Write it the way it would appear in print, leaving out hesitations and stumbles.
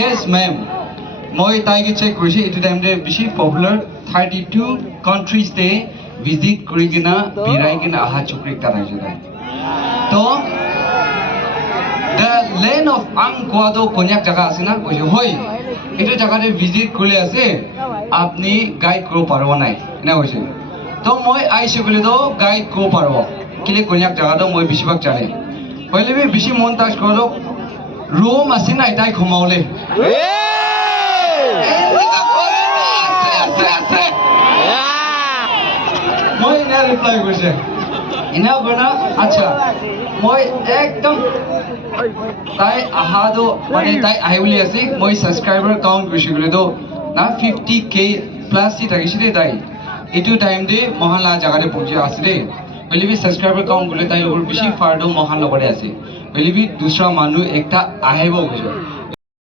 Yes, ma'am. মই তাইকে check কৰিছে এইটো টাইমতে বেছি পপুলাৰ 32 countries তে ভিজিট কৰি কিনা বিৰাই কিনা আহা চুক্ৰি তাত আহিছে তাই তো the land of Angkwado konyak জায়গা আছে না কৈছে হয় এইটো জায়গাতে ভিজিট কৰি আছে আপনি গাইড কৰিব পাৰিব নাই না কৈছে তো মই আইছো কলে তো গাইড কৰিব পাৰিব কিলে konyak জায়গাটো মই বেছিভাগ জানে হইলে বেছি মন টাচ কৰলো ৰুম আছে নাই তাই ঘুমাওলে মই না ৰিপ্লাই কৰিছে ইনা বনা আচ্ছা মই একদম তাই আহাদো মানে তাই আহি বুলি আছে মই সাবস্ক্রাইবার কাউন্ট কৰিছো গলে তো না 50k প্লাস সি থাকিছিলে তাই এটু টাইম দে মহল্লা জায়গাতে পৌঁছে আসলে বলিবি সাবস্ক্রাইবার কাউন্ট গলে তাই লগৰ বেছি ফাৰডো মহান লগৰে আছে বলিবি দুসৰা মানুহ একটা আহিব কৈছে